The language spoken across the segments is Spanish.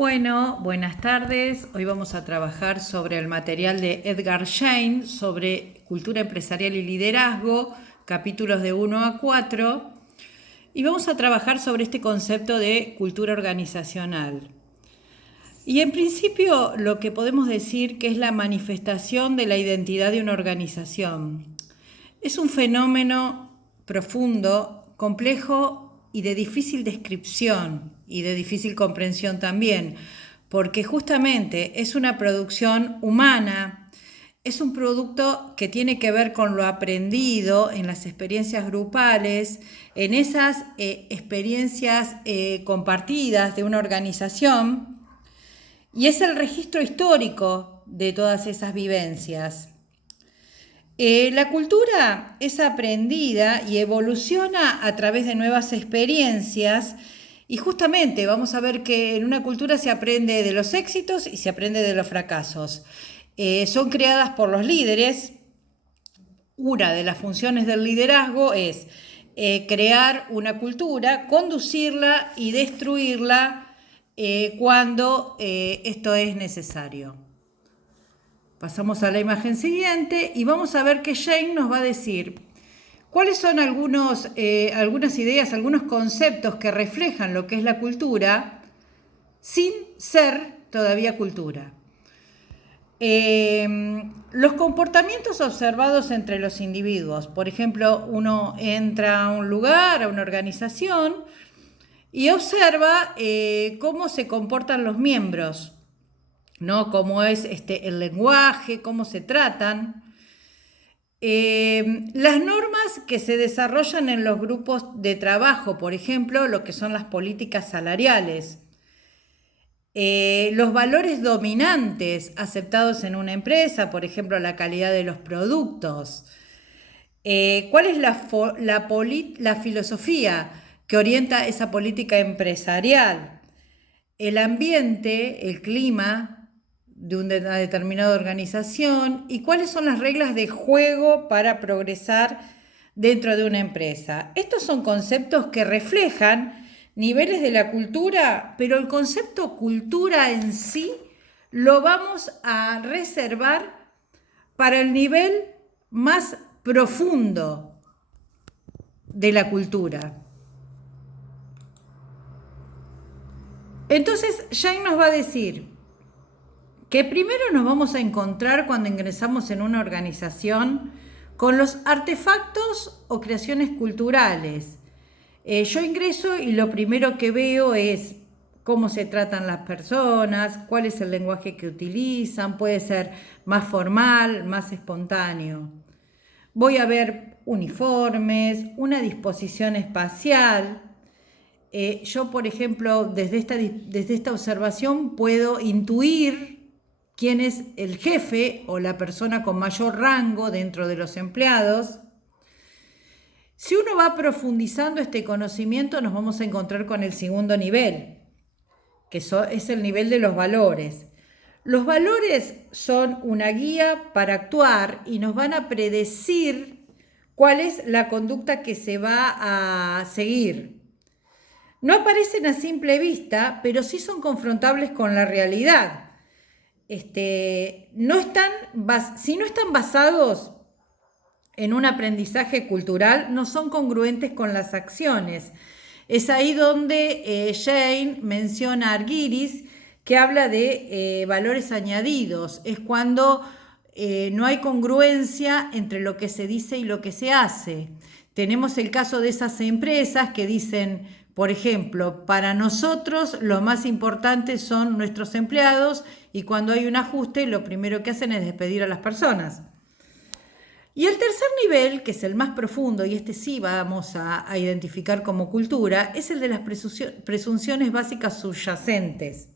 Bueno, buenas tardes. Hoy vamos a trabajar sobre el material de Edgar Schein sobre cultura empresarial y liderazgo, capítulos de 1 a 4, y vamos a trabajar sobre este concepto de cultura organizacional. Y en principio lo que podemos decir que es la manifestación de la identidad de una organización. Es un fenómeno profundo, complejo y de difícil descripción y de difícil comprensión también, porque justamente es una producción humana, es un producto que tiene que ver con lo aprendido en las experiencias grupales, en esas experiencias compartidas de una organización, y es el registro histórico de todas esas vivencias. La cultura es aprendida y evoluciona a través de nuevas experiencias y justamente vamos a ver que en una cultura se aprende de los éxitos y se aprende de los fracasos. Son creadas por los líderes. Una de las funciones del liderazgo es crear una cultura, conducirla y destruirla cuando esto es necesario. Pasamos a la imagen siguiente y vamos a ver que Schein nos va a decir cuáles son algunas ideas, algunos conceptos que reflejan lo que es la cultura sin ser todavía cultura. Los comportamientos observados entre los individuos. Por ejemplo, uno entra a un lugar, a una organización y observa cómo se comportan los miembros, ¿no? Cómo es el lenguaje, cómo se tratan. Las normas que se desarrollan en los grupos de trabajo, por ejemplo, lo que son las políticas salariales. Los valores dominantes aceptados en una empresa, por ejemplo, la calidad de los productos. ¿Cuál es la filosofía que orienta esa política empresarial? El ambiente, el clima de una determinada organización y cuáles son las reglas de juego para progresar dentro de una empresa. Estos son conceptos que reflejan niveles de la cultura, pero el concepto cultura en sí lo vamos a reservar para el nivel más profundo de la cultura. Entonces, Schein nos va a decir que primero nos vamos a encontrar cuando ingresamos en una organización con los artefactos o creaciones culturales. Yo ingreso y lo primero que veo es cómo se tratan las personas, cuál es el lenguaje que utilizan, puede ser más formal, más espontáneo. Voy a ver uniformes, una disposición espacial. Yo, por ejemplo, desde esta observación puedo intuir quién es el jefe o la persona con mayor rango dentro de los empleados. Si uno va profundizando este conocimiento, nos vamos a encontrar con el segundo nivel, que es el nivel de los valores. Los valores son una guía para actuar y nos van a predecir cuál es la conducta que se va a seguir. No aparecen a simple vista, pero sí son confrontables con la realidad. Si no están basados en un aprendizaje cultural, no son congruentes con las acciones. Es ahí donde Schein menciona a Argyris, que habla de valores añadidos. Es cuando no hay congruencia entre lo que se dice y lo que se hace. Tenemos el caso de esas empresas que dicen, por ejemplo, para nosotros lo más importante son nuestros empleados y cuando hay un ajuste lo primero que hacen es despedir a las personas. Y el tercer nivel, que es el más profundo, y este sí vamos a identificar como cultura, es el de las presunciones básicas subyacentes.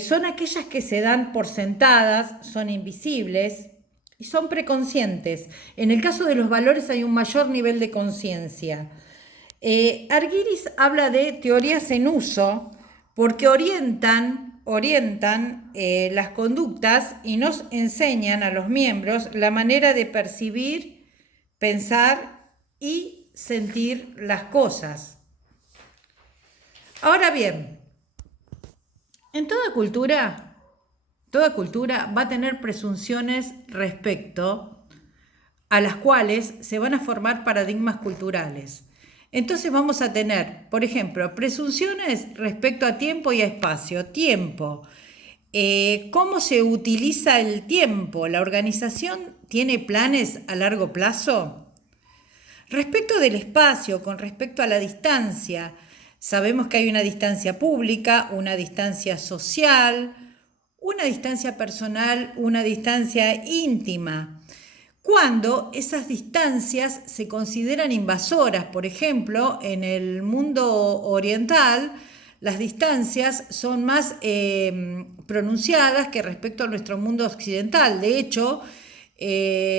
Son aquellas que se dan por sentadas, son invisibles y son preconscientes. En el caso de los valores hay un mayor nivel de conciencia. Argyris habla de teorías en uso porque orientan las conductas y nos enseñan a los miembros la manera de percibir, pensar y sentir las cosas. Ahora bien, En toda cultura va a tener presunciones respecto a las cuales se van a formar paradigmas culturales. Entonces vamos a tener, por ejemplo, presunciones respecto a tiempo y a espacio. Tiempo. ¿Cómo se utiliza el tiempo? ¿La organización tiene planes a largo plazo? Respecto del espacio, con respecto a la distancia, sabemos que hay una distancia pública, una distancia social, una distancia personal, una distancia íntima. Cuando esas distancias se consideran invasoras, por ejemplo, en el mundo oriental, las distancias son más pronunciadas que respecto a nuestro mundo occidental. De hecho,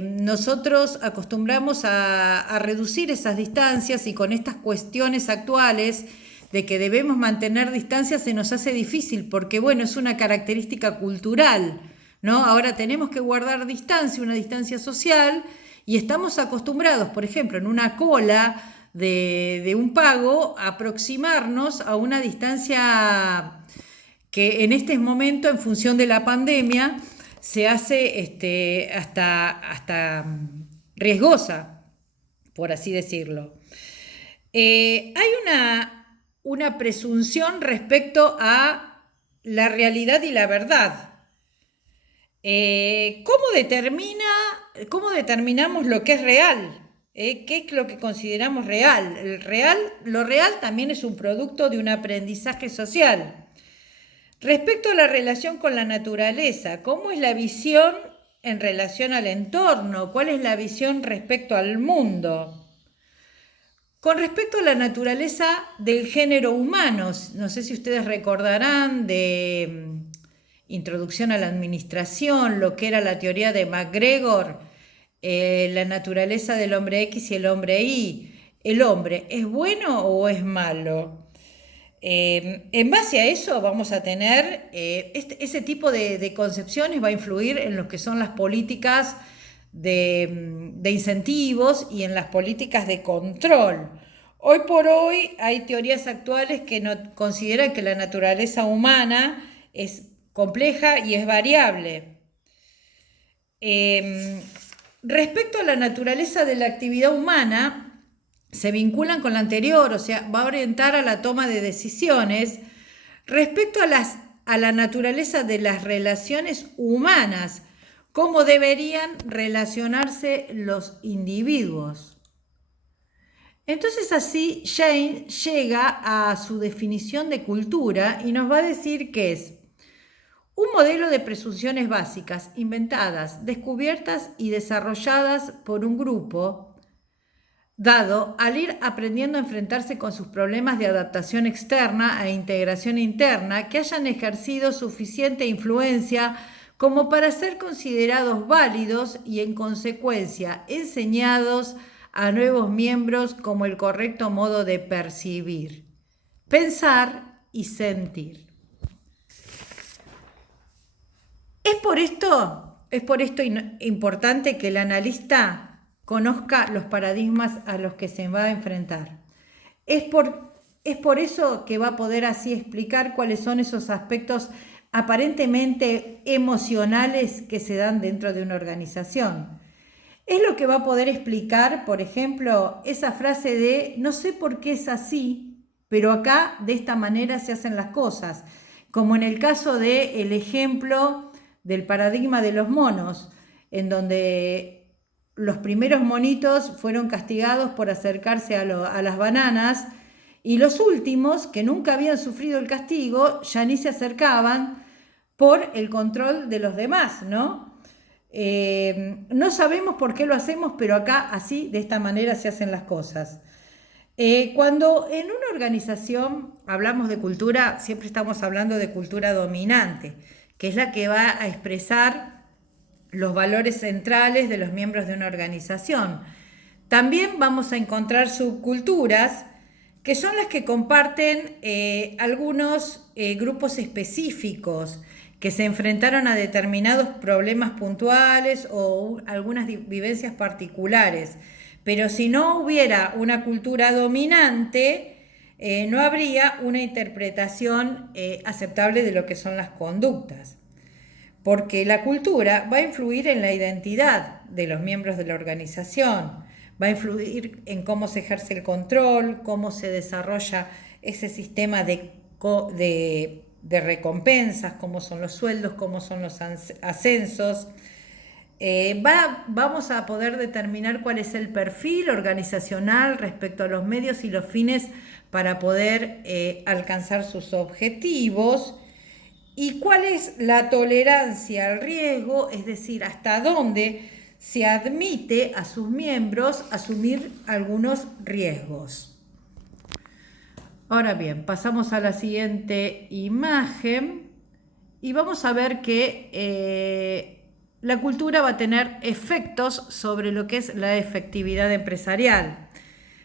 nosotros acostumbramos a reducir esas distancias y con estas cuestiones actuales de que debemos mantener distancias se nos hace difícil porque, bueno, es una característica cultural, ¿no? Ahora tenemos que guardar distancia, una distancia social, y estamos acostumbrados, por ejemplo, en una cola de un pago, a aproximarnos a una distancia que en este momento, en función de la pandemia, se hace hasta riesgosa, por así decirlo. Hay una presunción respecto a la realidad y la verdad. ¿Cómo determinamos lo que es real? ¿Qué es lo que consideramos real? Lo real también es un producto de un aprendizaje social. Respecto a la relación con la naturaleza, ¿cómo es la visión en relación al entorno? ¿Cuál es la visión respecto al mundo? Con respecto a la naturaleza del género humano, no sé si ustedes recordarán de Introducción a la Administración, lo que era la teoría de MacGregor, la naturaleza del hombre X y el hombre Y. ¿El hombre es bueno o es malo? En base a eso vamos a tener, ese tipo de concepciones va a influir en lo que son las políticas de incentivos y en las políticas de control. Hoy por hoy hay teorías actuales que no, consideran que la naturaleza humana es compleja y es variable. Respecto a la naturaleza de la actividad humana, se vinculan con la anterior, o sea, va a orientar a la toma de decisiones respecto a la naturaleza de las relaciones humanas, cómo deberían relacionarse los individuos. Entonces así Jane llega a su definición de cultura y nos va a decir que es un modelo de presunciones básicas inventadas, descubiertas y desarrolladas por un grupo dado al ir aprendiendo a enfrentarse con sus problemas de adaptación externa e integración interna que hayan ejercido suficiente influencia como para ser considerados válidos y en consecuencia enseñados a nuevos miembros como el correcto modo de percibir, pensar y sentir. Es por esto importante que el analista conozca los paradigmas a los que se va a enfrentar. Es por eso que va a poder así explicar cuáles son esos aspectos aparentemente emocionales que se dan dentro de una organización. Es lo que va a poder explicar, por ejemplo, esa frase de no sé por qué es así, pero acá de esta manera se hacen las cosas, como en el caso del ejemplo del paradigma de los monos, en donde los primeros monitos fueron castigados por acercarse a las bananas y los últimos, que nunca habían sufrido el castigo, ya ni se acercaban por el control de los demás, ¿no? No sabemos por qué lo hacemos, pero acá así, de esta manera se hacen las cosas. Cuando en una organización hablamos de cultura, siempre estamos hablando de cultura dominante, que es la que va a expresar los valores centrales de los miembros de una organización. También vamos a encontrar subculturas que son las que comparten algunos grupos específicos que se enfrentaron a determinados problemas puntuales o algunas vivencias particulares. Pero si no hubiera una cultura dominante, no habría una interpretación aceptable de lo que son las conductas, porque la cultura va a influir en la identidad de los miembros de la organización, va a influir en cómo se ejerce el control, cómo se desarrolla ese sistema de recompensas, cómo son los sueldos, cómo son los ascensos. Vamos a poder determinar cuál es el perfil organizacional respecto a los medios y los fines para poder alcanzar sus objetivos, y cuál es la tolerancia al riesgo, es decir, hasta dónde se admite a sus miembros asumir algunos riesgos. Ahora bien, pasamos a la siguiente imagen y vamos a ver que la cultura va a tener efectos sobre lo que es la efectividad empresarial.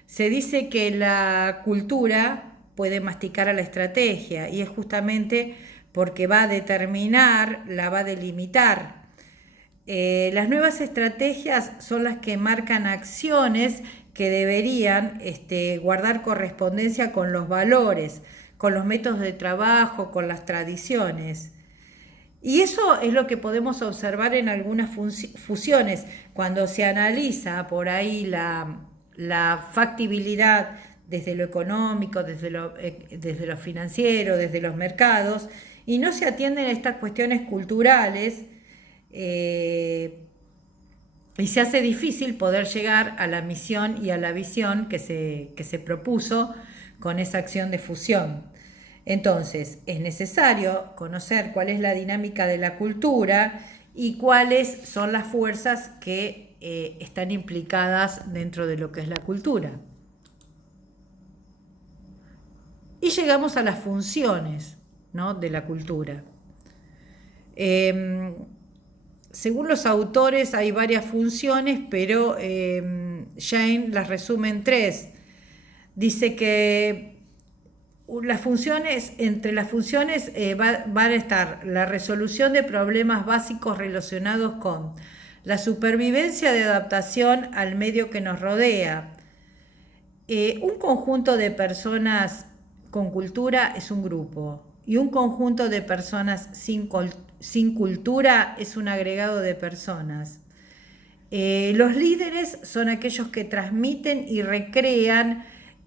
Se dice que la cultura puede masticar a la estrategia, y es justamente porque va a determinar, la va a delimitar. Las nuevas estrategias son las que marcan acciones que deberían guardar correspondencia con los valores, con los métodos de trabajo, con las tradiciones. Y eso es lo que podemos observar en algunas fusiones, cuando se analiza por ahí la factibilidad desde lo económico, desde lo financiero, desde los mercados, y no se atienden a estas cuestiones culturales, y se hace difícil poder llegar a la misión y a la visión que se propuso con esa acción de fusión. Entonces, es necesario conocer cuál es la dinámica de la cultura y cuáles son las fuerzas que están implicadas dentro de lo que es la cultura. Y llegamos a las funciones, ¿no?, de la cultura. Según los autores hay varias funciones, pero Jane las resume en 3. Dice que entre las funciones van a estar la resolución de problemas básicos relacionados con la supervivencia de adaptación al medio que nos rodea. Un conjunto de personas con cultura es un grupo, y un conjunto de personas sin cultura es un agregado de personas. Los líderes son aquellos que transmiten y recrean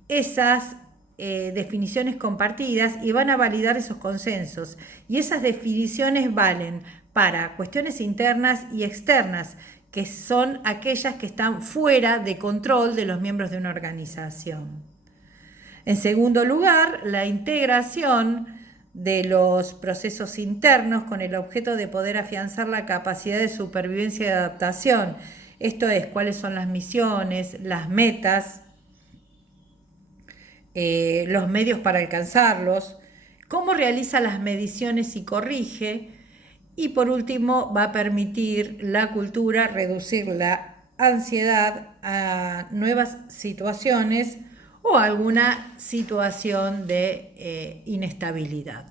esas definiciones compartidas y van a validar esos consensos. Y esas definiciones valen para cuestiones internas y externas, que son aquellas que están fuera de control de los miembros de una organización. En segundo lugar, la integración de los procesos internos con el objeto de poder afianzar la capacidad de supervivencia y de adaptación. Esto es, cuáles son las misiones, las metas, los medios para alcanzarlos, cómo realiza las mediciones y corrige, y por último va a permitir la cultura reducir la ansiedad a nuevas situaciones o alguna situación de inestabilidad.